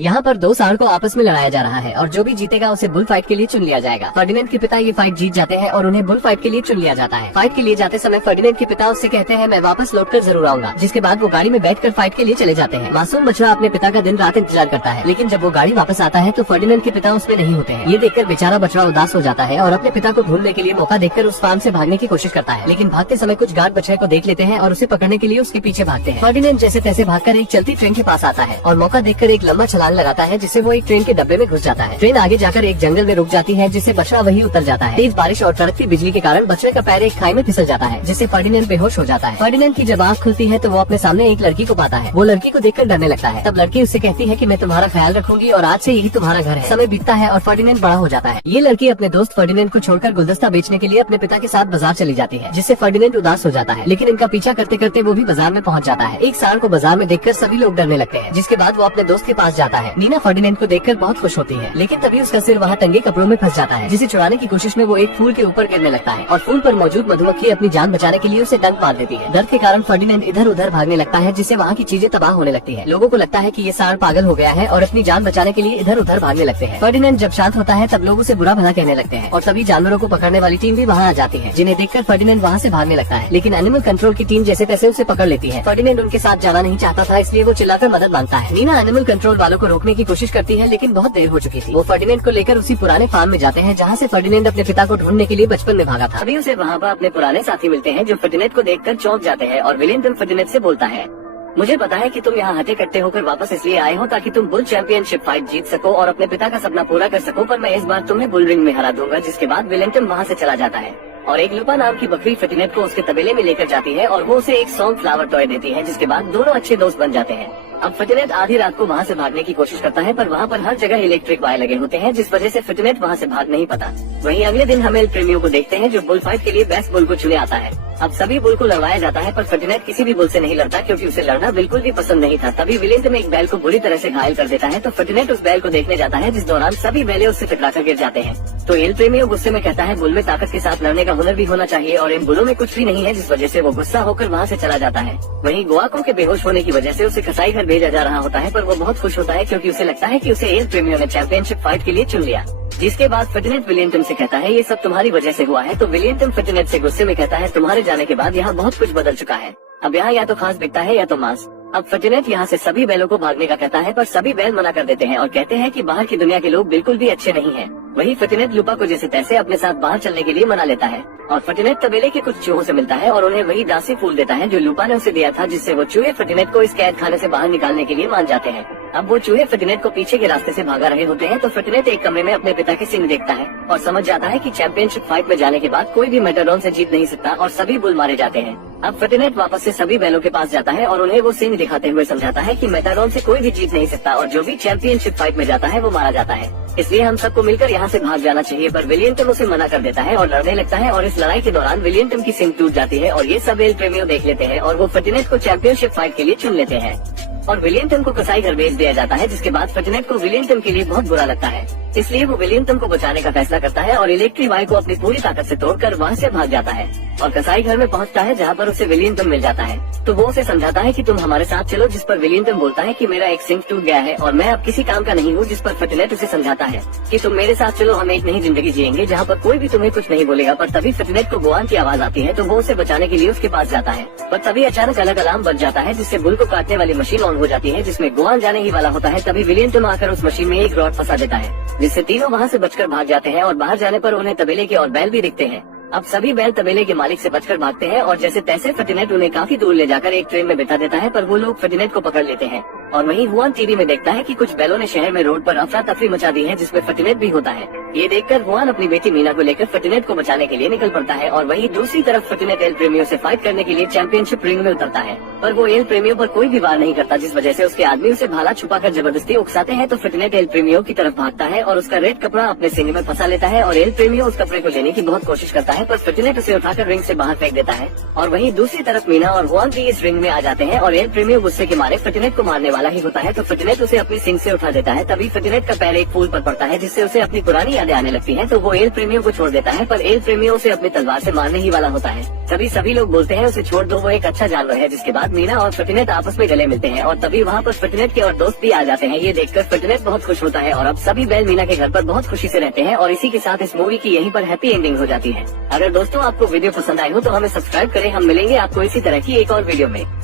यहाँ पर दो सांड को आपस में लड़ाया जा रहा है और जो भी जीतेगा उसे बुल फाइट के लिए चुन लिया जाएगा। फर्डिनेंड के पिता ये फाइट जीत जाते हैं और उन्हें बुल फाइट के लिए चुन लिया जाता है। फाइट के लिए जाते समय फर्डिनेंड के पिता उससे कहते हैं मैं वापस लौटकर जरूर आऊंगा, जिसके बाद वो गाड़ी में बैठकर फाइट के लिए चले जाते हैं। मासूम बछड़ा अपने पिता का दिन रात इंतजार करता है, लेकिन जब वो गाड़ी वापस आता है तो फर्डिनेंड के पिता उसमें नहीं होते हैं। ये देखकर बेचारा बछड़ा उदास हो जाता है और अपने पिता को ढूंढने के लिए मौका देखकर उस फार्म से भागने की कोशिश करता है, लेकिन भागते समय कुछ गार्ड बछड़े को देख लेते हैं और उसे पकड़ने के लिए उसके पीछे भागते हैं। फर्डिनेंड जैसे तैसे भागकर एक चलती ट्रेन के पास आता है और मौका देखकर एक लंबा छलांग लगाता है, जिससे वो एक ट्रेन के डब्बे में घुस जाता है। ट्रेन आगे जाकर एक जंगल में रुक जाती है, जिससे बछड़ा वही उतर जाता है। तेज बारिश और कड़कती बिजली के कारण बछड़े का पैर एक खाई में फिसल जाता है, जिससे फर्डिनेंड बेहोश हो जाता है। फर्डिनेंड की जब आँख खुलती है तो वो अपने सामने एक लड़की को पाता है। वो लड़की को देखकर डरने लगता है। तब लड़की उससे कहती है कि मैं तुम्हारा ख्याल रखूंगी और आज से यही तुम्हारा घर है। समय बीतता है और फर्डिनेंड बड़ा हो जाता है। ये लड़की अपने दोस्त फर्डिनेंड को छोड़कर गुलदस्ता बेचने के लिए अपने पिता के साथ बाजार चली जाती है, जिससे फर्डिनेंड उदास हो जाता है, लेकिन इनका पीछा करते करते वो भी बाजार में पहुंच जाता है। एक सांड को बाजार में देखकर सभी लोग डरने लगते हैं, जिसके बाद वो अपने दोस्त के पास जाता है। नीना फर्डिनेंड को देखकर बहुत खुश होती है, लेकिन तभी उसका सिर वहाँ टंगे कपड़ों में फंस जाता है, जिसे छुड़ाने की कोशिश में वो एक फूल के ऊपर गिरने लगता है और फूल पर मौजूद मधुमक्खी अपनी जान बचाने के लिए उसे डंक मार देती है। दर्द के कारण फर्डिनेंड इधर उधर भागने लगता है, जिससे वहाँ की चीजें तबाह होने लगती है। लोगों को लगता है कि ये सांड पागल हो गया है और अपनी जान बचाने के लिए इधर उधर भागने लगते हैं। फर्डिनेंड जब शांत होता है तब लोग उसे बुरा भला कहने लगते हैं और सभी जानवरों को पकड़ने वाली टीम भी वहाँ आ जाती है, जिन्हें देखकर फर्डिनेंड वहाँ से भागने लगता है, लेकिन एनिमल कंट्रोल की टीम जैसे तैसे उसे पकड़ लेती है। फर्डिनेंड उनके साथ जाना नहीं चाहता था, इसलिए वो चिल्लाकर मदद मांगता है। नीना एनिमल कंट्रोल वालों को रोकने की कोशिश करती है, लेकिन बहुत देर हो चुकी थी। वो फर्डिनेंड को लेकर उसी पुराने फार्म में जाते हैं जहाँ से फर्डिनेंड अपने पिता को ढूंढने के लिए बचपन में भागा था। अभी उसे वहाँ पर अपने पुराने साथी मिलते हैं जो फर्डिनेंड को देखकर चौंक जाते हैं और विलियम फर्डिनेंड से बोलता है, मुझे पता है कि तुम यहाँ हटे कट्टे होकर वापस इसलिए आए हो ताकि तुम बुल चैंपियनशिप फाइट जीत सको और अपने पिता का सपना पूरा कर सको, पर मैं इस बार तुम्हें बुल रिंग में हरा दूंगा। जिसके बाद विलियम वहाँ से चला जाता है और एक लुपा नाम की बकरी फर्डिनेंड को उसके तबेले में लेकर जाती है और वो उसे एक सॉन्ग फ्लावर टॉय देती है, जिसके बाद दोनों अच्छे दोस्त बन जाते हैं। अब फर्डिनेंड आधी रात को वहाँ से भागने की कोशिश करता है, पर वहाँ पर हर जगह इलेक्ट्रिक वायर लगे होते हैं, जिस वजह से फर्डिनेंड वहाँ से भाग नहीं पाता। वहीं अगले दिन हम एल प्रेमियों को देखते हैं जो बुल फाइट के लिए बेस्ट बुल को चुने आता है। अब सभी बुल को लड़वाया जाता है, पर फर्डिनेंड किसी भी बुल से नहीं लड़ता क्योंकि उसे लड़ना बिल्कुल भी पसंद नहीं था। तभी विलियम एक बैल को बुरी तरह से घायल कर देता है, तो फर्डिनेंड उस बैल को देखने जाता है, जिस दौरान सभी बैले उससे टकराकर गिर जाते हैं। तो एल प्रेमियो गुस्से में कहता है बुल में ताकत के साथ लड़ने का हुनर भी होना चाहिए और इन बुलों में कुछ भी नहीं है, जिस वजह से वो गुस्सा होकर वहाँ से चला जाता है। वहीं गुआको के बेहोश होने की वजह से उसे कसाई घर भेजा जा रहा होता है, पर वो बहुत खुश होता है क्योंकि उसे लगता है कि उसे एल प्रेमियो ने चैंपियनशिप फाइट के लिए चुन लिया। जिसके बाद फर्डिनेंड विलियम से कहता है ये सब तुम्हारी वजह से हुआ है, तो विलियम फर्डिनेंड से गुस्से में कहता है तुम्हारे जाने के बाद यहाँ बहुत कुछ बदल चुका है। अब यहाँ या तो घास बिकता है या तो मांस। अब फर्डिनेंड यहाँ से सभी बैलों को भागने का कहता है, पर सभी बैल मना कर देते हैं और कहते हैं कि बाहर की दुनिया के लोग बिल्कुल भी अच्छे नहीं हैं। वही फर्डिनेंड लुपा को जैसे तैसे अपने साथ बाहर चलने के लिए मना लेता है और फर्डिनेंड तबेले के कुछ चूहों से मिलता है और उन्हें वही दासी फूल देता है जो लुपा ने उसे दिया था, जिससे वो चूहे फर्डिनेंड को इस कैद खाने से बाहर निकालने के लिए मान जाते हैं। अब वो चूहे फर्डिनेंड को पीछे के रास्ते से भागा रहे होते हैं, तो फर्डिनेंड एक कमरे में अपने पिता के सिंह देखता है और समझ जाता है कि चैंपियनशिप फाइट में जाने के बाद कोई भी मेटाडॉन से जीत नहीं सकता और सभी बुल मारे जाते हैं। अब फर्डिनेंड वापस से सभी बैलों के पास जाता है और उन्हें वो सिंह दिखाते हुए समझाता है कि मेटाडॉन से कोई भी जीत नहीं सकता और जो भी चैंपियनशिप फाइट में जाता है वो मारा जाता है, इसलिए हम सबको मिलकर यहाँ से भाग जाना चाहिए। पर विलियम उसे मना कर देता है और लड़ने लगता है और इस लड़ाई के दौरान विलियम की सिंह टूट जाती है और ये सब एल प्रेमियो देख लेते हैं और वो फर्डिनेंड को चैंपियनशिप फाइट के लिए चुन लेते हैं और विलियम को कसाई घर भेज दिया जाता है। जिसके बाद फर्डिनेंड को विलियम के लिए बहुत बुरा लगता है, इसलिए वो विलियम को बचाने का फैसला करता है और इलेक्ट्रिक वायर को अपनी पूरी ताकत से तोड़कर वहाँ से भाग जाता है और कसाई घर में पहुँचता है, जहाँ पर उसे विलियम मिल जाता है। तो वो उसे समझाता है कि तुम हमारे साथ चलो, जिस पर विलियम बोलता है कि मेरा एक सिंह टूट गया है और मैं अब किसी काम का नहीं हूँ। जिस पर फर्डिनेंड उसे समझाता है कि तुम मेरे साथ चलो, हम एक नई जिंदगी जिएंगे जहाँ पर कोई भी तुम्हें कुछ नहीं बोलेगा। पर तभी फर्डिनेंड को गुआन की आवाज आती है, तो वो उसे बचाने के लिए उसके पास जाता है, पर तभी अचानक अलग अलार्म बज जाता है, जिससे बुल को काटने वाली मशीन ऑन हो जाती है, जिसमें गुआन जाने ही वाला होता है। तभी विलियम आकर उस मशीन में एक रॉड फंसा देता है, जिससे तीनों वहाँ से बचकर भाग जाते हैं और बाहर जाने पर उन्हें तबेले के और बैल भी दिखते हैं। अब सभी बैल तबेले के मालिक से बचकर भागते हैं और जैसे तैसे फर्डिनेंड उन्हें काफी दूर ले जाकर एक ट्रेन में बिठा देता है, पर वो लोग फर्डिनेंड को पकड़ लेते हैं और वहीं हुआन टीवी में देखता है कि कुछ बैलों ने शहर में रोड पर अफरा तफरी मचा दी है, जिसमें फर्डिनेंड भी होता है। ये देखकर हुआन अपनी बेटी मीना को लेकर फर्डिनेंड को बचाने के लिए निकल पड़ता है और वहीं दूसरी तरफ फर्डिनेंड एल प्रेमियो से फाइट करने के लिए चैंपियनशिप रिंग में उतरता है, पर वो एल प्रेमियो पर कोई भी वार नहीं करता, जिस वजह से उसके आदमी उसे भाला छुपाकर जबरदस्ती उकसाते हैं। तो फर्डिनेंड एल प्रेमियो की तरफ भागता है और उसका रेड कपड़ा अपने सीने में फंसा लेता है और एल प्रेमियो उस कपड़े को लेने की बहुत कोशिश करता है, पर फर्डिनेंड उसे उठाकर रिंग से बाहर फेंक देता है और वहीं दूसरी तरफ मीना और हुआन भी इस रिंग में आ जाते हैं और एल प्रेमियो गुस्से के मारे फर्डिनेंड को मारने वाला ही होता है तो फर्टिनेट उसे अपनी सिंक से उठा देता है। तभी फर्टिनेट का पैर एक पुल पर पड़ता है जिससे उसे अपनी पुरानी यादें आने लगती हैं। तो वो एल प्रेमियों को छोड़ देता है, पर एल प्रेमियों उसे अपनी तलवार से मारने ही वाला होता है। तभी सभी लोग बोलते हैं उसे छोड़ दो, वो एक अच्छा जानवर है। जिसके बाद मीना और फर्टिनेट आपस में गले मिलते हैं और तभी वहाँ पर फर्टिनेट के और दोस्त भी आ जाते हैं। ये देखकर फर्टिनेट बहुत खुश होता है और अब सभी बैल मीना के घर पर बहुत खुशी से रहते हैं और इसी के साथ इस मूवी की यहीं पर हैप्पी एंडिंग हो जाती है। अगर दोस्तों आपको वीडियो पसंद आई हो तो हमें सब्सक्राइब करें। हम मिलेंगे आपको इसी तरह की एक और वीडियो में।